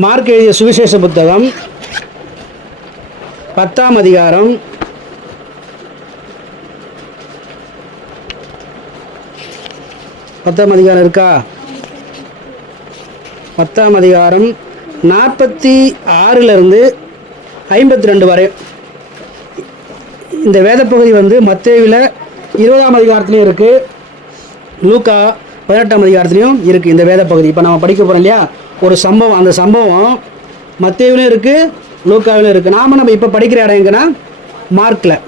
Mark எழுதிய சுவிசேஷ புத்தகம் 10ஆம் அதிகாரம் 10ஆம் அதிகாரம் இருக்கா? 10ஆம் அதிகாரம் 46லிருந்து 52 வரை. இந்த வேத பகுதி மத்தேயுவில் 20ஆம் அதிகாரத்துலையும் இருக்குது, லூக்கா 18ஆம் அதிகாரத்துலையும் இருக்குது. இந்த வேத பகுதி இப்போ நம்ம படிக்க போகிறோம் இல்லையா, ஒரு சம்பவம். அந்த சம்பவம் மத்தேயுவிலும் இருக்குது, லூக்காவிலும் இருக்குது. நம்ம இப்போ படிக்கிற இடம் எங்கன்னா மார்க்கில்.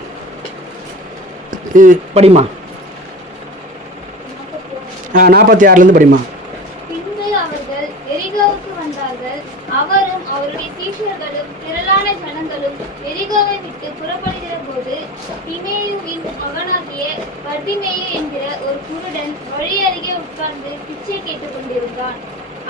படிமா 46லேருந்து படிமா. அவரும் அவருடைய சீஷர்களும் திரளான ஜனங்களும் எரிகோவை விட்டு புறப்படுகிற போது திமேயுவின் மகனாகிய பர்திமேயு என்கிற ஒரு குருடன் வழி அருகே உட்கார்ந்து பிச்சை கேட்டுக் கொண்டிருந்தான்.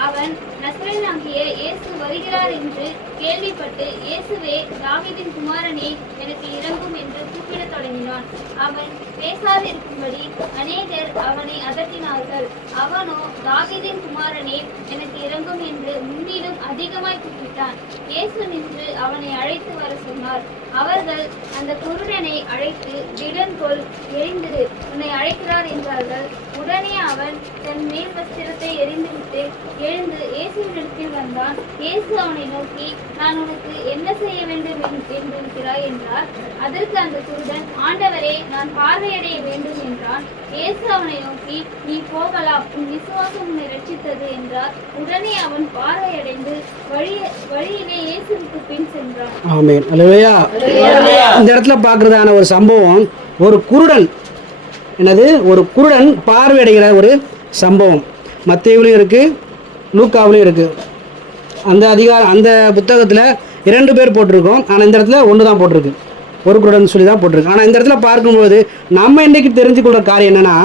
அவன் நசரேயனாகிய இயேசு வருகிறார் என்று கேள்விப்பட்டு, இயேசுவே, தாவீதின் குமாரனே, எனக்கு இரங்கும் என்று கூப்பிடத் தொடங்கினான். அவன் பேசாதிருக்கும்படி அநேகர் அவனை அதட்டினார்கள். அவனோ, தாவீதின் குமாரனே, எனக்கு இரங்கும் என்று முன்னிலும் அதிகமாய் கூப்பிட்டான். இயேசு நின்று அவனை அழைத்து வர சொன்னார். அவர்கள் அந்த குருடனை அழைத்து, திடன் கொள், எரிந்திரு, உன்னை அழைக்கிறார் என்றார்கள். உடனே அவன் தன் மேல் வஸ்திரத்தை எரிந்துவிட்டு எழுந்து இயேசுவினிடத்தில் வந்தான். இயேசு அவனை நோக்கி, நான் உனக்கு என்ன செய்ய வேண்டும் என்றிருக்கிறாய் என்றார். அதற்கு அந்த குருடன், ஆண்டவரே, நான் பார்வையடைய வேண்டும் என்றான். இயேசு அவனை நோக்கி, நீ போகலாம், உன் விசுவாசம் உன்னை ரட்சித்தது என்றார். உடனே அவன் பார்வையடைந்து வழியிலே இயேசுவுக்கு பின் சென்றான். ஆமென். அல்லேலூயா. இந்த இடத்துல பார்க்கறதான ஒரு சம்பவம், ஒரு குருடன், ஒரு குருடன் பார்வையடைகிற ஒரு சம்பவம் மத்தேயுவிலும் இருக்குது, லூக்காவிலையும் இருக்குது. அந்த புத்தகத்தில் 2 பேர் போட்டிருக்கோம், ஆனால் இந்த இடத்துல 1 தான் போட்டிருக்கு, ஒரு குருடன் சொல்லி தான் போட்டிருக்கு. ஆனால் இந்த இடத்துல பார்க்கும்போது நம்ம இன்றைக்கு தெரிஞ்சுக்கொள்கிற காரியம் என்னென்னா,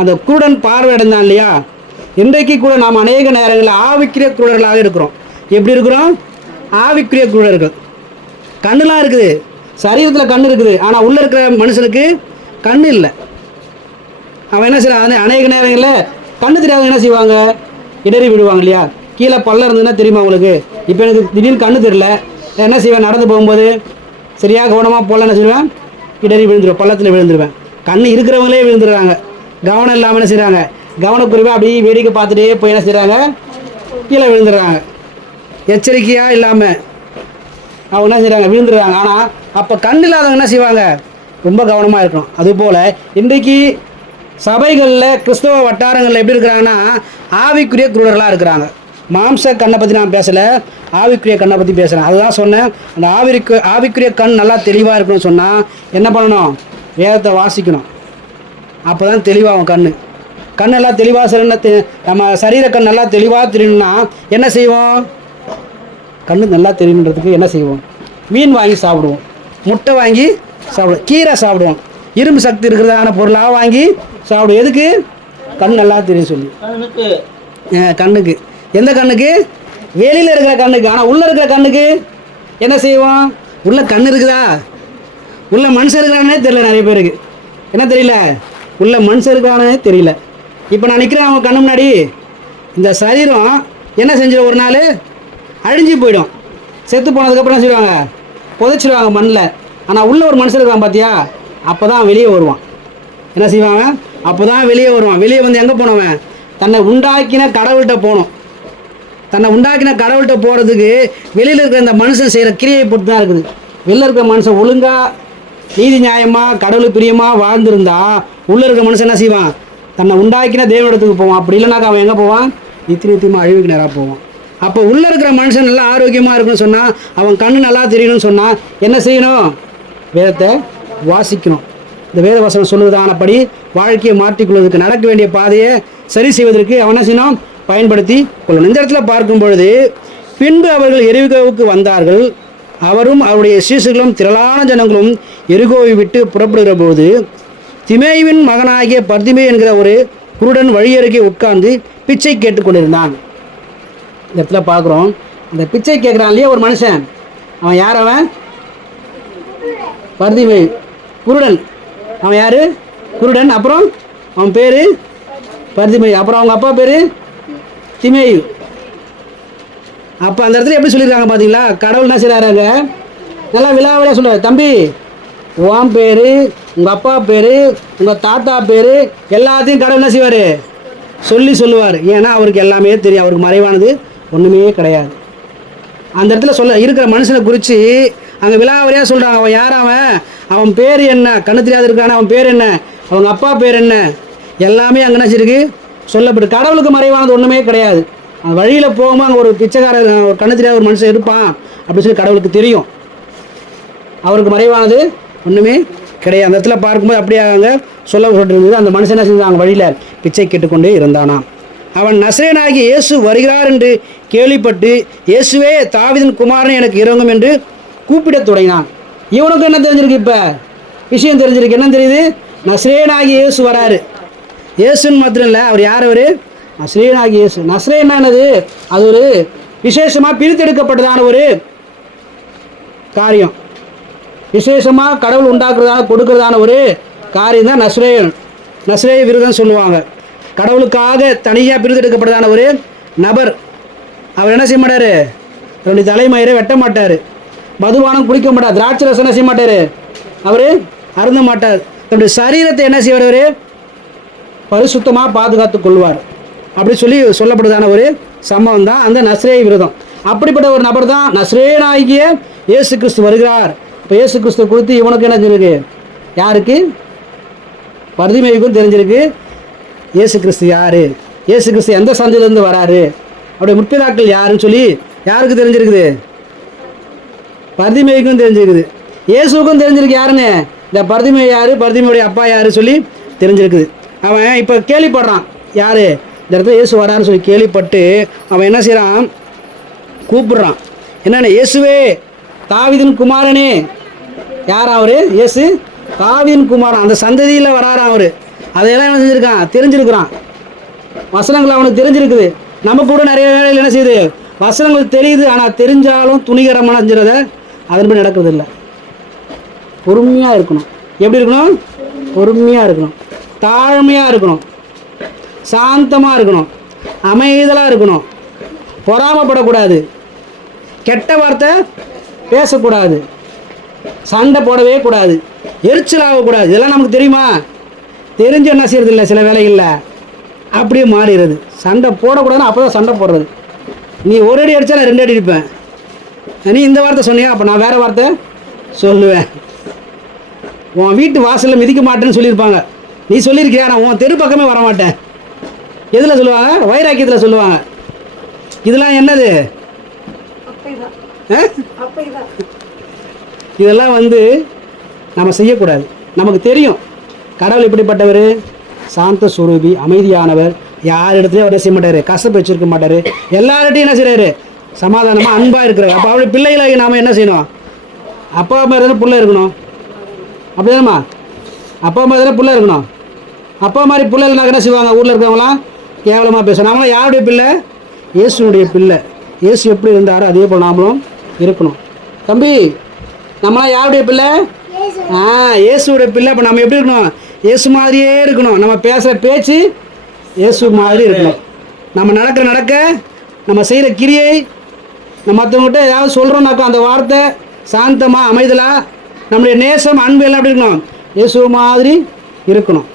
அந்த குருடன் பார்வையடைந்தான் இல்லையா, இன்றைக்கு கூட நாம் அநேக நேரங்களில் ஆவிக்குரிய குருடர்களாக இருக்கிறோம். எப்படி இருக்கிறோம்? ஆவிக்குரிய குருடர்கள். கண்ணுலாம் இருக்குது, சரீரத்தில் கண் இருக்குது, ஆனால் உள்ளே இருக்கிற மனுஷனுக்கு கண் இல்லை. அவன் என்ன செய்யறான்? அநேக நேரங்களில் கண்ணு தெரியாத என்ன செய்வாங்க? இடறி விடுவாங்க இல்லையா. கீழே பள்ளம் இருந்ததுன்னா தெரியுமா உங்களுக்கு? இப்போ எனக்கு திடீர்னு கண்ணு தெரியல, என்ன செய்வேன்? நடந்து போகும்போது சரியாக கவனமாக போகல, என்ன செய்வேன்? இடறி விழுந்துருவேன், பள்ளத்தில் விழுந்துருவேன். கண் இருக்கிறவங்களே விழுந்துடுறாங்க, கவனம் இல்லாமல் என்ன செய்கிறாங்க? கவனக்குறைவாக அப்படியே வேடிக்கை பார்த்துட்டே போய் என்ன செய்கிறாங்க? கீழே விழுந்துடுறாங்க. எச்சரிக்கையாக இல்லாமல் அவங்க என்ன செய்கிறாங்க? விழுந்துடுறாங்க. ஆனால் அப்போ கண் இல்லாதவங்க என்ன செய்வாங்க? ரொம்ப கவனமாக இருக்கணும். அதுபோல் இன்றைக்கு சபைகளில், கிறிஸ்தவ வட்டாரங்களில் எப்படி இருக்கிறாங்கன்னா, ஆவிக்குரிய குருடர்களாக இருக்கிறாங்க. மாம்ச கண்ணை பற்றி நான் பேசலை, ஆவிக்குரிய கண்ணை பற்றி பேசுகிறேன். அதுதான் சொன்னேன். அந்த ஆவிக்குரிய கண் நல்லா தெளிவாக இருக்கணும்னு சொன்னால் என்ன பண்ணணும்? வேதத்தை வாசிக்கணும். அப்போ தான் தெளிவாகும் கண் நல்லா தெளிவாக சொல்லணும். நம்ம சரீர கண் நல்லா தெளிவாக தெரியணும்னா என்ன செய்வோம்? கண் நல்லா தெரியணுன்றதுக்கு என்ன செய்வோம்? மீன் வாங்கி சாப்பிடுவோம், முட்டை வாங்கி சாப்பிடுவோம், கீரை சாப்பிடுவோம், இரும்பு சக்தி இருக்கிறதான பொருளாக வாங்கி சாப்பிடுவோம். எதுக்கு? கண் நல்லா தெரியும் சொல்லி. கண்ணுக்கு. எந்த கண்ணுக்கு? வெளியில் இருக்கிற கண்ணுக்கு. ஆனால் உள்ளே இருக்கிற கண்ணுக்கு என்ன செய்வோம்? உள்ள கண் இருக்குதா? உள்ள மனுஷன் இருக்கிறானே தெரியல. நிறைய பேருக்கு என்ன தெரியல? உள்ள மனுஷன் இருக்கிறானே தெரியல. இப்போ நான் நிற்கிறேன் அவங்க கண்ணு முன்னாடி, இந்த சரீரம் என்ன செஞ்சிடும்? ஒரு நாள் அழிஞ்சு போயிடும். செத்து போனதுக்கப்புறம் என்ன செய்வாங்க? புதைச்சிடுவாங்க மண்ணில். ஆனால் உள்ள ஒரு மனுஷன் இருக்கான் பார்த்தியா, அப்போ தான் வெளியே வருவான். என்ன செய்வாங்க? அப்போ தான் வெளியே வருவான். வெளியே வந்து எங்கே போனவன்? தன்னை உண்டாக்கின கடவுள்கிட்ட போகணும். தன்னை உண்டாக்கின கடவுள்கிட்ட போகிறதுக்கு வெளியில் இருக்கிற இந்த மனுஷன் செய்கிற கிரியை பொறுத்து தான் இருக்குது. வெளியில் இருக்கிற மனுஷன் ஒழுங்காக நீதி நியாயமாக கடவுள் பிரியமாக வாழ்ந்துருந்தா, உள்ளே இருக்கிற மனுஷன் என்ன செய்வான்? தன்னை உண்டாக்கின தேவனிடத்துக்கு போவான். அப்படி இல்லைனாக்கா அவன் எங்கே போவான்? நித்தியமாக அழிவுக்கு நேராக போவான். அப்போ உள்ளே இருக்கிற மனுஷன் நல்லா ஆரோக்கியமாக இருக்குன்னு சொன்னால், அவன் கண்ணு நல்லா தெரியணும்னு சொன்னால் என்ன செய்யணும்? வேதத்தை வாசிக்கணும். இந்த வேத வசனம் சொல்லுவதானபடி வாழ்க்கையை மாற்றிக்கொள்வதற்கு, நடக்க வேண்டிய பாதையை சரி செய்வதற்கு அவன் என்ன செய்யணும்? பயன்படுத்தி கொள்ளணும். இந்த இடத்துல பார்க்கும் பொழுது, பின்பு அவர்கள் எரிகோவுக்கு வந்தார்கள். அவரும் அவருடைய சீஷர்களும் திரளான ஜனங்களும் எரிகோவை விட்டு புறப்படுகிற போது திமேயுவின் மகனாகிய பர்திமேயு என்கிற ஒரு குருடன் வழியருகே உட்கார்ந்து பிச்சை கேட்டுக்கொண்டிருந்தான். இந்த இடத்துல பார்க்குறோம், அந்த பிச்சை கேட்குறான் இல்லையா ஒரு மனுஷன், அவன் யார்? அவன் பர்திமேயு, குருடன். அவன் யார்? குருடன். அப்புறம் அவன் பேர் பர்திமேயு. அப்புறம் அவங்க அப்பா பேர் திமேயு. அப்போ அந்த இடத்துல எப்படி சொல்லியிருக்காங்க பார்த்தீங்களா? கடவுள் என்ன செய்கிறாருங்க, நல்லா விழாவிலையாக சொல்லுவார், தம்பி உன் பேர், உங்கள் அப்பா பேர், உங்கள் தாத்தா பேர் எல்லாத்தையும் கடவுள் என்ன செய்வார், சொல்லுவார். ஏன்னா அவருக்கு எல்லாமே தெரியும், அவருக்கு மறைவானது ஒன்றுமே கிடையாது. அந்த இடத்துல இருக்கிற மனுஷனை குறித்து அங்கே விழாவறியாக சொல்கிறாங்க. அவன் யார், அவன் பேர் என்ன, கண்ணு தெரியாது இருக்கான அவன் பேர் என்ன, அவங்க அப்பா பேர் என்ன, எல்லாமே அங்கே என்ன செய்யிருக்கு சொல்லப்பட்டு. கடவுளுக்கு மறைவானது ஒன்றுமே கிடையாது. அந்த வழியில் போகும்போது அங்கே ஒரு பிச்சைக்காரர், ஒரு கண்ணு தெரியாத ஒரு மனுஷன் இருப்பான் அப்படின்னு சொல்லி கடவுளுக்கு தெரியும். அவருக்கு மறைவானது ஒன்றுமே கிடையாது. அந்த இடத்துல பார்க்கும்போது அப்படியே அங்கே சொல்லப்பட்டிருந்தது. அந்த மனுஷன் என்ன செஞ்சாங்க, வழியில் பிச்சை கேட்டுக்கொண்டே இருந்தானா. அவன் நசரேயனாகிய இயேசு வருகிறார் என்று கேள்விப்பட்டு, இயேசுவே தாவீதின் குமாரன் எனக்கு இறங்கும் என்று கூப்பிடத் தொடங்கினான். இவனுக்கு என்ன தெரிஞ்சிருக்கு, இப்போ விஷயம் தெரிஞ்சிருக்கு. என்ன தெரியுது, நசரேயனாகிய இயேசு வராரு. இயேசுன்னு மாத்திரம் இல்லை, அவர் யார், அவர் நசரேயனாகிய இயேசு. நசரேயனானது அது ஒரு விசேஷமாக பிரித்தெடுக்கப்பட்டதான ஒரு காரியம், விசேஷமாக கடவுள் உண்டாக்குறதான கொடுக்கறதான ஒரு காரியம் தான் நசரேய விருதம் சொல்லுவாங்க. கடவுளுக்காக தனியாக பிரித்தெடுக்கப்பட்டதான ஒரு நபர். அவர் என்ன செய்ய மாட்டார், அவருடைய தலைமயிரை வெட்ட மாட்டார், மதுபானம் குடிக்க மாட்டார், திராட்சை ரசம் என்ன செய்ய மாட்டார், அவர் அருந்த மாட்டார். தன்னுடைய சரீரத்தை என்ன செய்வார், அவர் பரிசுத்தமாக பாதுகாத்து கொள்வார். அப்படி சொல்லப்படுதான ஒரு சம்பவம் தான் அந்த நசரேய விரதம். அப்படிப்பட்ட ஒரு நபர் தான் நசரேயனாகிய இயேசு கிறிஸ்து வருகிறார். இப்போ இயேசு கிறிஸ்து குறித்து இவனுக்கு என்ன தெரிஞ்சிருக்கு, யாருக்கு, பர்திமேயுக்கும் தெரிஞ்சிருக்கு இயேசு கிறிஸ்து யார், இயேசு கிறிஸ்து எந்த சந்தையிலேருந்து வராரு, அவருடைய முற்பிதாக்கள் யாருன்னு சொல்லி யாருக்கு தெரிஞ்சிருக்குது, பர்திமேயுக்கும் தெரிஞ்சிருக்குது. இயேசுக்கும் தெரிஞ்சிருக்கு யாருன்னு, இந்த பர்திமேயு யார், பர்திமேயுடைய அப்பா யாரு சொல்லி தெரிஞ்சிருக்குது. அவன் இப்போ கேள்விப்படுறான், யார் இந்த இடத்துல இயேசு வரான்னு சொல்லி கேள்விப்பட்டு அவன் என்ன செய்கிறான், கூப்பிடுறான். என்னென்ன, இயேசுவே தாவீதின் குமாரனே. யார் அவர், இயேசு தாவீதின் குமாரன், அந்த சந்ததியில் வராராம் அவர். அதையெல்லாம் என்ன செஞ்சுருக்கான், தெரிஞ்சிருக்கிறான். வசனங்கள் அவனுக்கு தெரிஞ்சிருக்குது. நமக்கு கூட நிறைய வேலைகள் என்ன செய்யுது, வசனங்கள் தெரியுது, ஆனால் தெரிஞ்சாலும் துணிகரமானங்கிறத அதன்படி நடக்கிறது இல்லை. பொறுமையாக இருக்கணும். எப்படி இருக்கணும், பொறுமையாக இருக்கணும், தாழ்மையாக இருக்கணும், சாந்தமாக இருக்கணும், அமைதலாக இருக்கணும், பொறாமப்படக்கூடாது, கெட்ட வார்த்தை பேசக்கூடாது, சண்டை போடவே கூடாது, எரிச்சல் ஆகக்கூடாது. இதெல்லாம் நமக்கு தெரியுமா, தெரிஞ்சு என்ன செய்யறது இல்லை, சில வேலைகளில் அப்படியே மாறிடுறது. சண்டை போடக்கூடாதுன்னு அப்போ தான் சண்டை போடுறது. நீ ஒரு அடி அடித்தா நான் 2 அடி அடிப்பேன், நீ இந்த வார்த்தை சொன்னியா அப்போ நான் வேறு வார்த்தை சொல்லுவேன். உன் வீட்டு வாசலில் மிதிக்க மாட்டேன்னு சொல்லியிருப்பாங்க, நீ சொல்லியிருக்கியா, நான் உன் தெரு பக்கமே வரமாட்டேன். எதில் சொல்லுவாங்க, வைராக்கியத்தில் சொல்லுவாங்க. இதெல்லாம் என்னது, இதெல்லாம் நம்ம செய்யக்கூடாது. நமக்கு தெரியும் கடவுள் எப்படிப்பட்டவர், சாந்த சுரூபி, அமைதியானவர், யார் இடத்துலையும் அவர் செய்ய மாட்டார், கசப்பு வச்சிருக்க மாட்டார், எல்லார்ட்டையும் என்ன செய்கிறாரு, சமாதானமாக அன்பாக இருக்கிறார். அப்போ அவருடைய பிள்ளைகளாகி நாம் என்ன செய்யணும், அப்பா அம்மா தானே பிள்ளை இருக்கணும், அப்படிதானம்மா, அப்பா அம்மா தானே பிள்ளை இருக்கணும். அப்பா மாதிரி பிள்ளைகள்னாக்க என்ன செய்வாங்க, ஊரில் இருக்கிறவங்களாம் கேவலமாக பேசணும். நாமளாம் யாருடைய பிள்ளை, இயேசுனுடைய பிள்ளை. இயேசு எப்படி இருந்தாரோ அதே போல் நாமளும் இருக்கணும். தம்பி நம்மளாம் யாருடைய பிள்ளை, இயேசுடைய பிள்ளை. அப்போ நம்ம எப்படி இருக்கணும், இயேசு மாதிரியே இருக்கணும். நம்ம பேசுகிற பேச்சு இயேசு மாதிரி இருக்கணும். நம்ம நடக்க நம்ம செய்கிற கிரியை, நம்ம மற்றவங்ககிட்ட ஏதாவது சொல்கிறோம்னாக்கா அந்த வார்த்தை சாந்தமாக அமைதலாக, நம்முடைய நேசம் அன்பு எல்லாம் எப்படி இருக்கணும், இயேசு மாதிரி இருக்கணும்.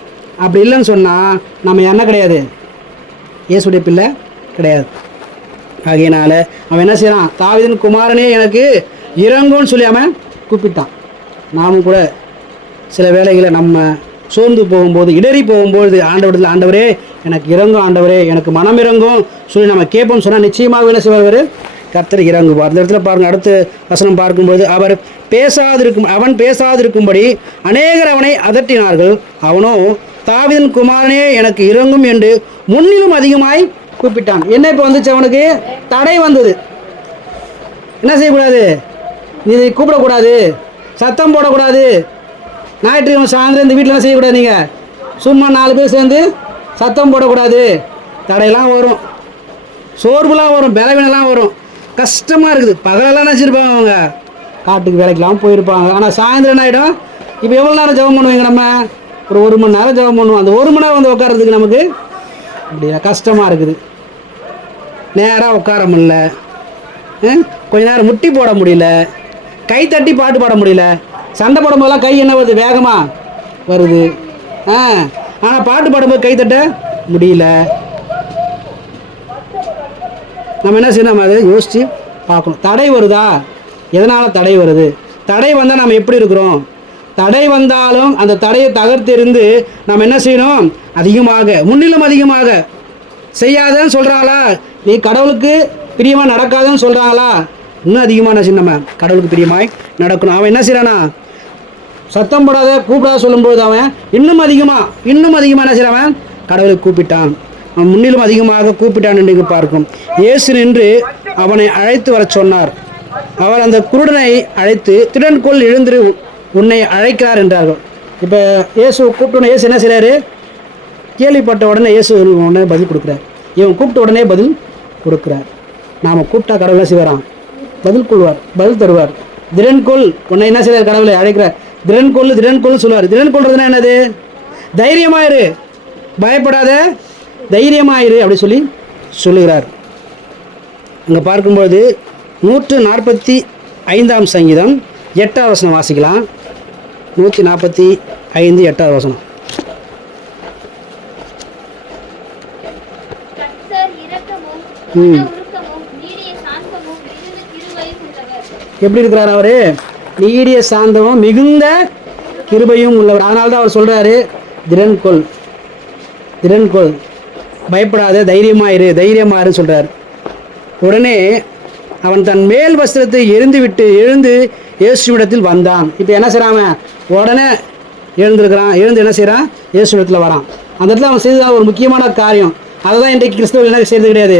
அப்படி இல்லைன்னு சொன்னால் நம்ம என்ன கிடையாது, இயேசுடைய பிள்ளை கிடையாது. ஆகையினால அவன் என்ன செய்யறான், தாவீதின் குமாரனே எனக்கு இறங்கும்னு சொல்லி அவன் கூப்பிட்டான். நாமும் கூட சில வேளைகளை நம்ம சோர்ந்து போகும்போது, இடறி போகும்போது ஆண்டவரத்தில், ஆண்டவரே எனக்கு இறங்கும், ஆண்டவரே எனக்கு மனம் இறங்கும் சொல்லி நம்ம கேட்போம்னு சொன்னால் நிச்சயமாக என்ன செய்வார், கர்த்தர் இறங்குவார். அந்த இடத்துல பாருங்கள், அடுத்த வசனம் பார்க்கும்போது, அவன் பேசாதிருக்கும்படி அநேகர் அவனை அதட்டினார்கள். அவனோ தாவீதின் குமாரனே எனக்கு இறங்கும் என்று முன்னிலும் அதிகமாய் கூப்பிட்டான். என்ன இப்போ வந்துச்சு, அவனுக்கு தடை வந்தது. என்ன செய்யக்கூடாது, நீ கூப்பிடக்கூடாது, சத்தம் போடக்கூடாது, ஞாயிற்றுக்கிழமை சாயந்தரம் இந்த வீட்டில் என்ன செய்யக்கூடாது, நீங்கள் சும்மா 4 பேர் சேர்ந்து சத்தம் போடக்கூடாது. தடையெல்லாம் வரும், சோர்வுலாம் வரும், பலவீனெல்லாம் வரும், கஷ்டமாக இருக்குது. பகலெல்லாம் நினச்சிருப்பாங்க, அவங்க காட்டுக்கு வேலைக்கெல்லாம் போயிருப்பாங்க. ஆனால் சாயந்தரம் என்ன ஆகிடும், இப்போ எவ்வளோ நேரம் ஜெபம் பண்ணுவீங்க, நம்ம ஒரு 1 மணி நேரம் ஜெபம் பண்ணுவோம். அந்த 1 மணி நேரம் உட்காரத்துக்கு நமக்கு அப்படியே கஷ்டமாக இருக்குது. நேராக உட்கார முடியல, கொஞ்ச நேரம் முட்டி போட முடியல, கை தட்டி பாட்டு பாட முடியல. சண்டை போடும்போதெல்லாம் கை என்ன வருது, வேகமாக வருது. ஆனால் பாட்டு பாடும்போது கை தட்ட முடியல. நம்ம என்ன செய்யணும், நம்ம அதை யோசித்து பார்க்கணும். தடை வருதா, எதனால் தடை வருது? தடை வந்தால் நம்ம எப்படி இருக்கிறோம்? தடை வந்தாலும் அந்த தடையை தகர்த்தெறிந்து நம்ம என்ன செய்யணும், அதிகமாக முன்னிலும் அதிகமாக செய்யாதன்னு சொல்கிறாங்களா, நீ கடவுளுக்கு பிரியமாக நடக்காதுன்னு சொல்கிறாங்களா, இன்னும் அதிகமாக என்ன செய்யணும், நம்ம கடவுளுக்கு பிரியமாய் நடக்கணும். அவன் என்ன செய்கிறானா, சத்தம் போடாத கூப்பிடாத சொல்லும்போது அவன் இன்னும் அதிகமாக என்ன செய்கிறான், கடவுளை கூப்பிட்டான். அவன் முன்னிலும் அதிகமாக கூப்பிட்டான் என்று பார்க்கும். இயேசு நின்று அவனை அழைத்து வர சொன்னார். அவர் அந்த குருடனை அழைத்து, திடன்கொள் எழுந்திரு, உன்னை அழைக்கிறார் என்றார்கள். இப்போ இயேசு கூப்பிட்டோன்னே இயேசு என்ன செய்கிறாரு, கேள்விப்பட்ட உடனே இயேசு உடனே பதில் கொடுக்குறார். இவன் கூப்பிட்ட உடனே பதில் கொடுக்குறார். நாம் கூப்பிட்டா கடவுளை செய்வாரான், பதில் கொள்வார், பதில் தருவார். திடன்கொள், உன்னை என்ன செய்கிறார், கடவுளை அழைக்கிறார். திடன்கொள் சொல்லுவார். திடன் கொள்றதுன்னா என்னது, தைரியமாயிரு, பயப்படாத, தைரியமாயிரு அப்படி சொல்லுகிறார். அங்கே பார்க்கும்போது 145ஆம் சங்கீதம் 8ஆம் வசனம் வாசிக்கலாம். 145 8ஆம் வசனம். எப்படி இருக்கிறார் அவரு, நீடிய சாந்தமும் மிகுந்த கிருபையும் உள்ளவர். அதனால தான் அவர் சொல்றாரு, திடன்கொள், பயப்படாத, தைரியமாயிரு சொல்றார். உடனே அவன் தன் மேல் வஸ்திரத்தை எரிந்துவிட்டு எழுந்து இயேசுவிடத்தில் வந்தான். இப்போ என்ன செய்கிறான், உடனே எழுந்து என்ன செய்கிறான், இயேசுவிடத்தில் வரான். அந்த இடத்துல அவன் செய்ததான் ஒரு முக்கியமான காரியம். அதை தான் இன்றைக்கு கிறிஸ்தவர்கள் என்ன செய்கிறது கிடையாது,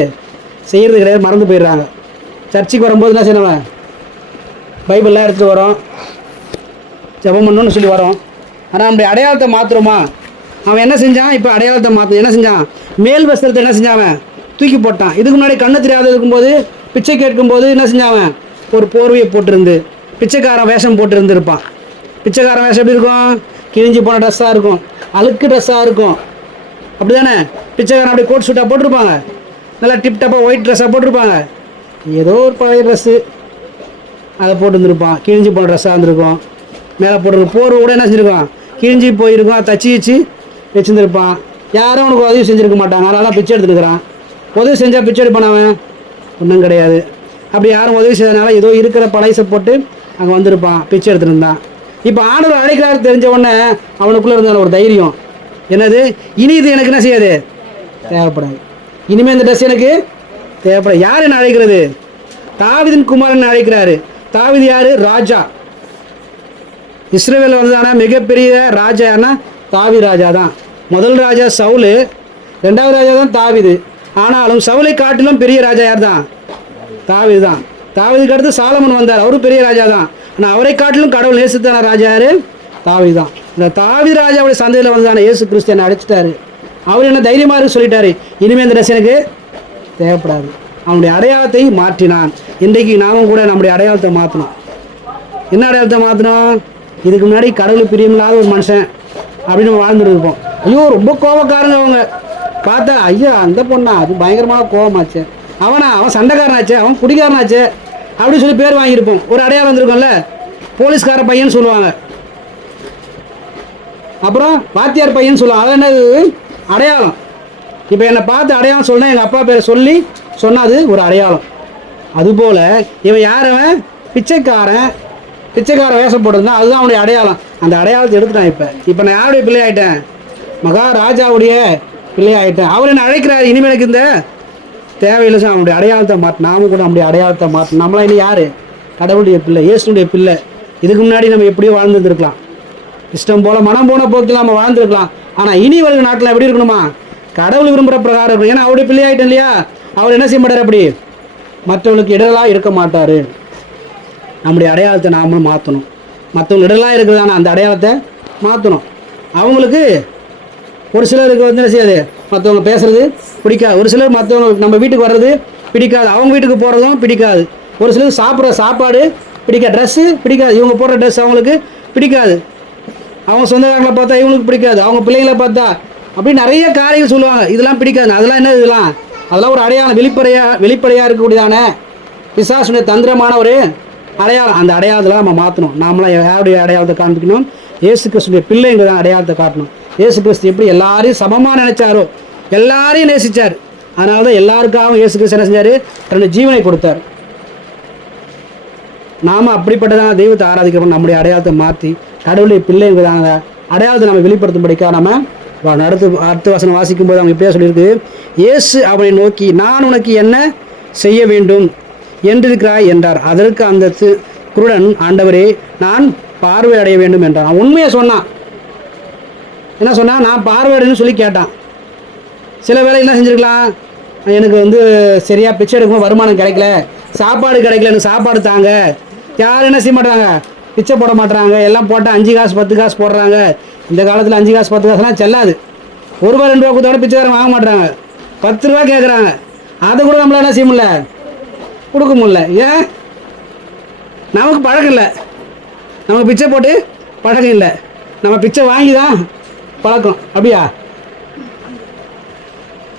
மறந்து போயிடுறாங்க. சர்ச்சுக்கு வரும்போது என்ன செய்யணும், பைபிள்லாம் எடுத்துகிட்டு வரோம், ஜெபம் பண்ணணும்னு சொல்லி வரோம். ஆனால் நம்முடைய அடையாளத்தை மாற்றுறோமா? அவன் என்ன செஞ்சான், இப்போ அடையாளத்தை என்ன செஞ்சான், மேல் வஸ்திரத்தை என்ன செஞ்சான், தூக்கி போட்டான். இதுக்கு முன்னாடி கண்ணு தெரியாத இருக்கும்போது, பிச்சை கேட்கும்போது என்ன செஞ்சான், ஒரு போர்வையை போட்டிருந்து பிச்சைக்காரன் வேஷம் போட்டிருந்துருப்பான். பிச்சைக்காரன் வேஷம் எப்படி இருக்கும், கிழிஞ்சி போன ட்ரெஸ்ஸாக இருக்கும், அழுக்கு ட்ரெஸ்ஸாக இருக்கும், அப்படி தானே? பிச்சைக்காரன் அப்படி கோட் சூட்டாக போட்டிருப்பாங்க, நல்லா டிப்டாப்பாக ஒயிட் ட்ரெஸ்ஸாக போட்டிருப்பாங்க. ஏதோ ஒரு பழைய ட்ரெஸ்ஸு அதை போட்டுருந்துருப்பான், கிழிஞ்சி போன ட்ரெஸ்ஸாக இருந்திருக்கும். மேலே போடுற போர்வை கூட என்ன செஞ்சுருக்கான், கிழிஞ்சி போயிருக்கும், தச்சு வச்சுருந்துருப்பான். யாரும் அவனுக்கு உதவி செஞ்சுருக்க மாட்டாங்க. அதனால பிச்சை எடுத்துருக்கிறான். உதவி செஞ்சால் பிச்சை எடுப்பான் அவன், ஒன்றும் கிடையாது. அப்படி யாரும் உதவி செய்யறதுனால ஏதோ இருக்கிற பழைசை போட்டு அங்கே வந்திருப்பான், பிச்சை எடுத்துருந்தான். இப்போ ஆண்டவர் அழைக்கிறார் தெரிஞ்ச உடனே அவனுக்குள்ளே இருந்த ஒரு தைரியம் என்னது, இனி இது எனக்கு என்ன செய்யாது, தேவைப்படாது, இனிமேல் இந்த ட்ரெஸ் எனக்கு தேவைப்படாது. யார் என்ன அழைக்கிறது, தாவீதின் குமாரன் அழைக்கிறாரு. தாவீது யாரு, ராஜா. இஸ்ரவேல் வந்ததான மிகப்பெரிய ராஜா யாருன்னா தாவீது ராஜா தான். முதல் ராஜா சவுலு, ரெண்டாவது ராஜா தான் தாவீது. ஆனாலும் சவுலை காட்டிலும் பெரிய ராஜா யார் தான், தாவீது தான். தாவீதுக்கு அடுத்து சாலமன் வந்தார், அவரும் பெரிய ராஜா தான். ஆனால் அவரை காட்டிலும் கடவுள் நேசித்தான ராஜா யார், தாவீது தான். இந்த தாவீது ராஜாவுடைய சந்தையில் வந்ததான இயேசு கிறிஸ்து என்னை அழைச்சிட்டாரு. அவர் என்ன தைரியமாக சொல்லிட்டாரு, இனிமேல் இந்த ட்ரெஸ் எனக்கு தேவைப்படாது. அவனுடைய அடையாளத்தை மாற்றினான். இன்றைக்கு நாமும் கூட நம்முடைய அடையாளத்தை மாற்றணும். என்ன அடையாளத்தை மாற்றணும், இதுக்கு முன்னாடி கடவுள் பிரியமில்லாத ஒரு மனுஷன் அப்படின்னு வாழ்ந்துட்டு இருப்போம். ஐயோ ரொம்ப கோபக்காரங்க அவங்க, பார்த்தா ஐயா அந்த பொண்ணா அது பயங்கரமான கோபமாச்சு, அவன் சண்டைக்காரனாச்சு, அவன் குடிக்காரனாச்சு அப்படின்னு சொல்லி பேர் வாங்கியிருப்போம். ஒரு அடையாளம் வந்துருக்கோம்ல, போலீஸ்கார பையன் சொல்லுவாங்க, அப்புறம் வாத்தியார் பையன் சொல்லுவாங்க. அது என்னது, அடையாளம். இப்போ என்னை பார்த்து அடையாளம் சொன்னால் எங்கள் அப்பா பேரை சொல்லி சொன்னாது ஒரு அடையாளம். அதுபோல் இவன் யாரவன், பிச்சைக்கார வேஷம் போட்டிருந்தான், அதுதான் அவனுடைய அடையாளம். அந்த அடையாளத்தை எடுத்துட்டான். இப்போ நான் யாருடைய பிள்ளை ஆகிட்டேன், மகாராஜாவுடைய பிள்ளை ஆகிட்டேன். அவர் என்ன அழைக்கிறாரு, இனிமேலுக்கு இந்த தேவையில்லை. அவனுடைய அடையாளத்தை மாற்று, நாமும் கூட நம்முடைய அடையாளத்தை மாற்று. நம்மளாம் இனி யார், கடவுளுடைய பிள்ளை, இயேசுடைய பிள்ளை. இதுக்கு முன்னாடி நம்ம எப்படியோ வாழ்ந்துருந்துருக்கலாம், இஷ்டம் போல் மனம் போன போக்கில் நம்ம வாழ்ந்துருக்கலாம். ஆனால் இனி வருகிற நாட்டில் எப்படி இருக்கணுமா, கடவுள் விரும்புகிற பிரகாரம் இருக்கணும். ஏன்னா அவருடைய பிள்ளை ஆகிட்டேன் இல்லையா, அவர் என்ன செய்ய மாட்டார், அப்படி மற்றவங்களுக்கு இடலாக இருக்க மாட்டார். நம்முடைய அடையாளத்தை நாமளும் மாற்றணும். மற்றவங்க இடலாக இருக்கிறதான அந்த அடையாளத்தை மாற்றணும். அவங்களுக்கு ஒரு சிலருக்கு வந்து என்ன செய்யாது, மற்றவங்க பேசுகிறது பிடிக்காது. ஒரு சிலர் மற்றவங்க நம்ம வீட்டுக்கு வர்றது பிடிக்காது, அவங்க வீட்டுக்கு போகிறதும் பிடிக்காது. ஒரு சிலருக்கு சாப்பிட்ற சாப்பாடு பிடிக்காது, ட்ரெஸ்ஸு பிடிக்காது, இவங்க போடுற ட்ரெஸ் அவங்களுக்கு பிடிக்காது, அவங்க சொந்தக்காரங்களை பார்த்தா இவங்களுக்கு பிடிக்காது, அவங்க பிள்ளைங்களை பார்த்தா அப்படி நிறைய காரியங்கள் சொல்லுவாங்க, இதெல்லாம் பிடிக்காது. அதெல்லாம் என்ன, அதெல்லாம் ஒரு அடையாளம், வெளிப்படையாக இருக்கக்கூடியதான பிசாசுடைய தந்திரமான ஒரு அடையாளம். அந்த அடையாளத்தில் நம்ம மாற்றணும். நாமளாம் யாருடைய அடையாளத்தை காண்பிக்கணும்? இயேசு கிறிஸ்துடைய பிள்ளைங்கிற அடையாளத்தை காட்டணும். இயேசு கிறிஸ்து எப்படி எல்லாரையும் சமமாக நினைச்சாரோ, எல்லாரையும் நேசித்தார். அதனால தான் எல்லாருக்காகவும் இயேசு கிறிஸ்து என்ன செஞ்சார்? தன்னுடைய ஜீவனை கொடுத்தார். நாம் அப்படிப்பட்டதான தெய்வத்தை ஆராதிக்கிறோம். நம்முடைய அடையாளத்தை மாற்றி கடவுளுடைய பிள்ளைங்கிறதான அடையாளத்தை நம்ம வெளிப்படுத்தும்படிக்காக நம்ம அடுத்த வசனம் வாசிக்கும்போது அவங்க இப்படியா சொல்லியிருக்கு, இயேசு அவனை நோக்கி, நான் உனக்கு என்ன செய்ய வேண்டும் என்றிருக்கிறாய் என்றார். அதற்கு அந்த குருடன், ஆண்டவரே, நான் பார்வை அடைய வேண்டும் என்றான். அவன் உண்மையை சொன்னான். என்ன சொன்னான்? நான் பார்வை அடையணும்னு சொல்லி கேட்டான். சில வேளை என்ன செஞ்சுருக்கலாம், எனக்கு சரியாக பிச்சை எடுக்கும் வருமானம் கிடைக்கல, சாப்பாடு கிடைக்கல, எனக்கு சாப்பாடு தாங்க. யாரும் என்ன செய்ய மாட்டாங்க? பிச்சை போட மாட்டுறாங்க. எல்லாம் போட்டால் 5 காசு 10 காசு போடுறாங்க. இந்த காலத்தில் 5 காசு 10 காசுலாம் செல்லாது. 1 ரூபா 2 ரூபா கொடுத்தோட பிச்சைக்காரன் வாங்க மாட்டுறாங்க. 10 ரூபா கேட்குறாங்க. அதை கூட நம்மளால் என்ன செய்ய முடியல, கொடுக்க முடியல. ஏன்? நமக்கு பழக்கம் இல்லை. நமக்கு பிச்சை போட்டு பழக்கம் இல்லை. நம்ம பிச்சை வாங்கி தான் பழக்கம். அப்படியா?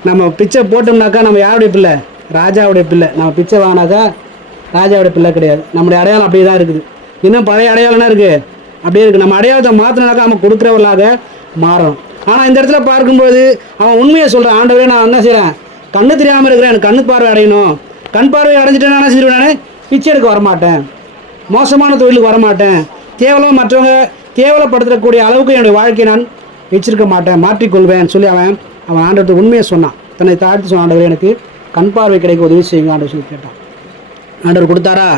நம்ம பிச்சை போட்டோம்னாக்கா நம்ம யாருடைய பிள்ளை? ராஜாவுடைய பிள்ளை. நம்ம பிச்சை வாங்கினாக்கா ராஜாவுடைய பிள்ளை கிடையாது. நம்முடைய அடையாளம் அப்படியே தான் இருக்குது. இன்னும் பழைய அடையாளம்னா இருக்குது, அப்படியே இருக்குது. நம்ம அடையாளத்தை மாற்றினாக்கா நம்ம கொடுக்குறவர்களாக மாறணும். ஆனால் இந்த இடத்துல பார்க்கும்போது அவன் உண்மையை சொல்கிறான். ஆண்டவரே, நான் என்ன செய்கிறேன்? கண்ணு தெரியாமல் இருக்கிறேன், எனக்கு கண்ணு பார்வை அடையணும். கண் பார்வை அடைஞ்சிட்டேன், என்ன செஞ்சுருவேன்? நான் பிச்சை எடுக்க வரமாட்டேன், மோசமான தொழிலுக்கு வரமாட்டேன், மற்றவங்க கேவலப்படுத்தக்கூடிய அளவுக்கு என்னுடைய வாழ்க்கையை நான் வச்சிருக்க மாட்டேன், மாற்றிக்கொள்வேன் சொல்லி அவன் ஆண்டவர்கிட்ட உண்மையை சொன்னான். தன்னை தாழ்த்தி சொன்ன, ஆண்டவரே, எனக்கு கண் பார்வை கிடைக்க உதவி செய்யுங்க ஆண்டவர் சொல்லி கேட்டான். ஆண்டவர் கொடுத்தாரா?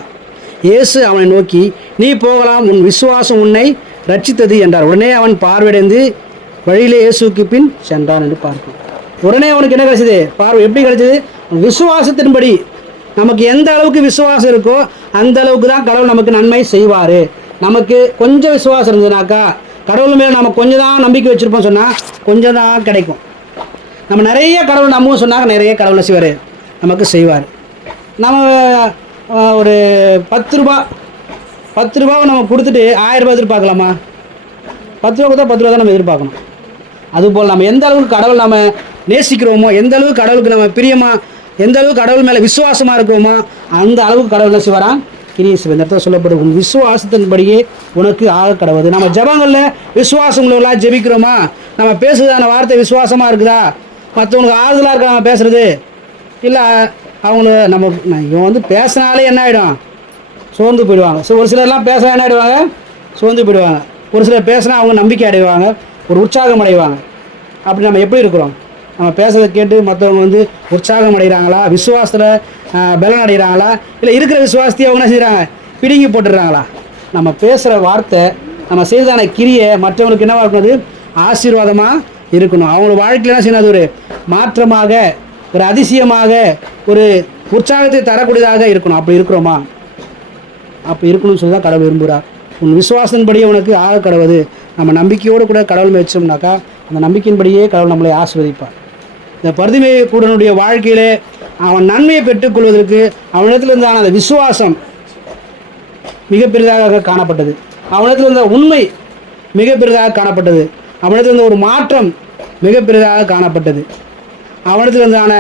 இயேசு அவனை நோக்கி, நீ போகலாம், உன் விசுவாசம் உன்னை ரட்சித்தது என்றார். உடனே அவன் பார்வையடைந்து வழியிலே இயேசுக்கு பின் சென்றான் என்று பார்க்கும். உடனே அவனுக்கு என்ன கிடைச்சது? பார்வை எப்படி கிடைச்சது? விசுவாசத்தின்படி. நமக்கு எந்த அளவுக்கு விசுவாசம் இருக்கோ அந்த அளவுக்கு தான் கடவுள் நமக்கு நன்மை செய்வார். நமக்கு கொஞ்சம் விசுவாசம் இருந்ததுனாக்கா, கடவுள் மேலே நம்ம கொஞ்சம் தான் நம்பிக்கை வச்சுருப்போம் சொன்னால் கொஞ்சம் தான் கிடைக்கும். நம்ம நிறைய கடவுள் நம்பவும் சொன்னாங்க, நிறைய கடவுளை செய்வார், நமக்கு செய்வார். நம்ம ஒரு 10 ரூபாவை நம்ம கொடுத்துட்டு 1000 ரூபா எதிர்பார்க்கலாமா? 10 ரூபா கொடுத்தா 10 ரூபா தான் நம்ம எதிர்பார்க்கணும். அதுபோல் நம்ம எந்த அளவுக்கு கடவுள் நம்ம நேசிக்கிறோமோ, எந்த அளவுக்கு கடவுளுக்கு நம்ம பிரியமாக, எந்த அளவுக்கு கடவுள் மேலே விசுவாசமாக இருக்கிறோமோ அந்த அளவுக்கு கடவுள் என்ன செய்வாராம்? கிரியை செய்வார். இந்த இடத்துல சொல்லப்படும், உன் விசுவாசத்தின்படியே உனக்கு ஆக கடவுது. நம்ம ஜபங்களில் விசுவாசம் உள்ளவர்களாக ஜெபிக்கிறோமா? நம்ம பேசுறதான வார்த்தை விசுவாசமாக இருக்குதா? மற்றவங்களுக்கு ஆறுதலாக இருக்கா நம்ம பேசுகிறது? இல்லை அவங்கள இவன் பேசினாலே என்ன ஆகிடும்? சோர்ந்து போயிடுவாங்க. ஒரு சிலர்லாம் பேச என்ன ஆகிடுவாங்க? சோர்ந்து போயிடுவாங்க. ஒரு சிலர் பேசினா அவங்க நம்பிக்கை அடைவாங்க, ஒரு உற்சாகம் அடைவாங்க. அப்படி நம்ம எப்படி இருக்கிறோம்? நம்ம பேசுறதை கேட்டு மற்றவங்க உற்சாகம் அடைகிறாங்களா? விசுவாசத்தில் பலன் அடைகிறாங்களா? இல்லை இருக்கிற விசுவாசத்தையே அவங்க என்ன செய்கிறாங்க? பிடுங்கி போட்டுடுறாங்களா? நம்ம பேசுகிற வார்த்தை, நம்ம செய்ததான கிரியை மற்றவங்களுக்கு என்னவாக இருக்கணும்? ஆசீர்வாதமாக இருக்கணும். அவங்களோட வாழ்க்கையில் என்ன செய்யணும்? அது ஒரு மாற்றமாக, ஒரு அதிசயமாக, ஒரு உற்சாகத்தை தரக்கூடியதாக இருக்கணும். அப்படி இருக்கிறோமா? அப்போ இருக்கணும்னு சொல்லி தான் கடவுள் விரும்புகிறார். உன் விசுவாசத்தின்படியே உனக்கு ஆக கடவுது. நம்ம நம்பிக்கையோடு கூட கடவுள் வச்சோம்னாக்கா அந்த நம்பிக்கையின்படியே கடவுள் நம்மளை ஆசீர்வதிப்பார். இந்த பரிதிமை கூடனுடைய வாழ்க்கையிலே அவன் நன்மையை பெற்றுக்கொள்வதற்கு அவனிடத்தில் இருந்தான அந்த விசுவாசம் மிக பெரிதாக காணப்பட்டது. அவனிடத்தில் இருந்த உண்மை மிக பெரிதாக காணப்பட்டது. அவனிடத்தில் இருந்த ஒரு மாற்றம் மிக பெரிதாக காணப்பட்டது. அவனிடத்தில் இருந்தான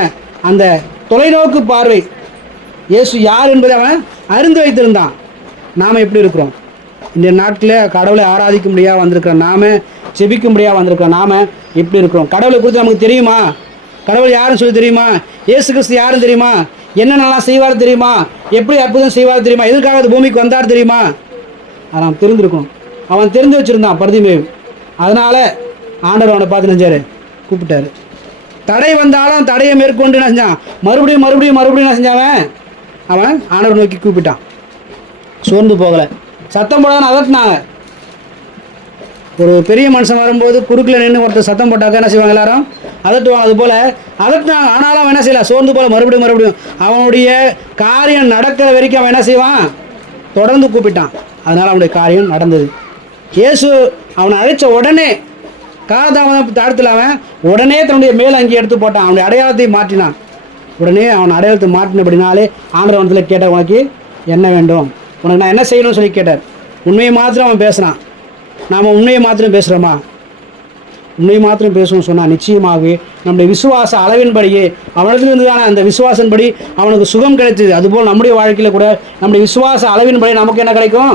அந்த தொலைநோக்கு பார்வை, இயேசு யார் என்பதை அவன் அறிந்து வைத்திருந்தான். நாம் எப்படி இருக்கிறோம்? இந்த நாட்டில் கடவுளை ஆராதிக்க முடியாது வந்திருக்கிற நாம, செபிக்க முடியாது வந்திருக்கிற நாம எப்படி இருக்கிறோம்? கடவுளை குறித்து நமக்கு தெரியுமா? கடவுள் யாருன்னு சொல்லி தெரியுமா? இயேசு கிறிஸ்து யாருன்னு தெரியுமா? என்னென்னலாம் செய்வார் தெரியுமா? எப்படி அற்புதம் செய்வார் தெரியுமா? எதுக்காக அது பூமிக்கு வந்தார் தெரியுமா? அதை நாம் தெரிந்திருக்கணும். அவன் தெரிந்து வச்சுருந்தான் பரிதிமேயு. அதனால் ஆண்டவர் அவனை பார்த்து நினைச்சாரு, கூப்பிட்டாரு. தடை வந்தாலும் தடையை மேற்கொண்டு என்ன செஞ்சான்? மறுபடியும் என்ன செஞ்சாவன்? அவன் ஆண்டவர் நோக்கி கூப்பிட்டான். சோர்ந்து போகலை. சத்தம் போடாதான் அதட்டினாங்க. ஒரு பெரிய மனுஷன் வரும்போது குறுக்கில் நின்று ஒருத்தர் சத்தம் போட்டாக்க என்ன செய்வாங்க? எல்லாரும் அதட்டுவாங்க. அதுபோல் அதட்டினாங்க. ஆனாலும் அவன் என்ன செய்யலாம்? சோர்ந்து போல மறுபடியும் அவனுடைய காரியம் நடக்கிற வரைக்கும் அவன் என்ன செய்வான்? தொடர்ந்து கூப்பிட்டான். அதனால் அவனுடைய காரியம் நடந்தது. இயேசு அவனை அழைச்ச உடனே காலதாமதம் தாழ்த்தில் அவன் உடனே தன்னுடைய மேல் அங்கி எடுத்து போட்டான். அவனுடைய அடையாளத்தை மாற்றினான். உடனே அவன் அடையாளத்தை மாற்றினபடினாலே ஆண்டவர் அவனத்தில் கேட்ட, உனக்கு என்ன வேண்டும்? உனக்கு நான் என்ன செய்யணும்னு சொல்லி கேட்டார். உண்மையை மாத்திரம் அவன் பேசுகிறான். நாம் உண்மையை மாத்திரம் பேசுகிறோமா? உண்மை மாத்திரம் பேசணும்னு சொன்னால் நிச்சயமாகவே நம்முடைய விசுவாச அளவின்படியே அவனிடத்திலிருந்து தானே அந்த விசுவாசன்படி அவனுக்கு சுகம் கிடைத்தது. அதுபோல் நம்முடைய வாழ்க்கையில் கூட நம்முடைய விசுவாச அளவின்படி நமக்கு என்ன கிடைக்கும்?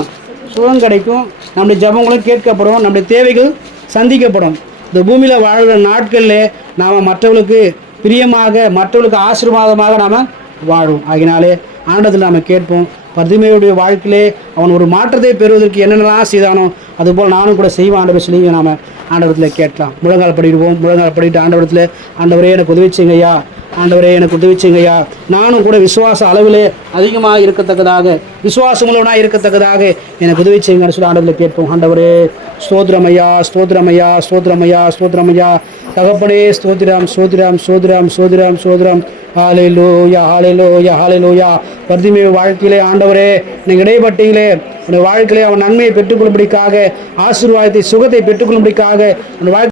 சுகம் கிடைக்கும். நம்முடைய ஜெபங்களும் கேட்கப்படும், நம்முடைய தேவைகள் சந்திக்கப்படும். இந்த பூமியில் வாழ்கிற நாட்களில் நாம் மற்றவர்களுக்கு பிரியமாக, மற்றவர்களுக்கு ஆசீர்வாதமாக நாம் வாழும். ஆகினாலே ஆண்டத்தில் நாம் கேட்போம். பர்திமேயுடைய வாழ்க்கையிலே அவன் ஒரு மாற்றத்தை பெறுவதற்கு என்னென்னலாம் செய்தானோ அதுபோல் நானும் கூட செய்வேன் ஆண்டவர் சொல்லி நாம் ஆண்டவரத்தில் கேட்கலாம். முழங்கால் படிடுவோம். முழங்கால் படிட்டு ஆண்டவரத்தில், ஆண்டவரே எனக்கு உதவி செய்யுங்கய்யா, ஆண்டவரே எனக்கு உதவி செய்யுங்கய்யா, நானும் கூட விசுவாச அளவிலே அதிகமாக இருக்கத்தக்கதாக, விசுவாசமுள்ளவனாக இருக்கத்தக்கதாக எனக்கு உதவி செய்யுங்கன்னு சொல்லி ஆண்டவரத்தில் கேட்போம். ஆண்டவரே ஸ்தோத்திரமையா, ஸ்தோத்திரமையா, ஸ்தோத்திரமையா, ஸ்தோத்திரமையா, தகப்பனே ஸ்தோத்திரம், ஸ்தோத்திரம், ஸ்தோத்திரம், ஸ்தோத்திரம், ஸ்தோத்திரம். ஹல்லேலூயா, ஹல்லேலூயா, ஹல்லேலூயா. பர்திமேயு வாழ்க்கையிலே ஆண்டவரே எனக்கு இடைப்பட்டியிலே உன் வாழ்க்கையிலே அவன் நன்மையை பெற்றுக்கொள்ளும்படிக்காக, ஆசீர்வாதத்தை, சுகத்தை பெற்றுக்கொள்ளும்படிக்காக உன் வாழ்க்கை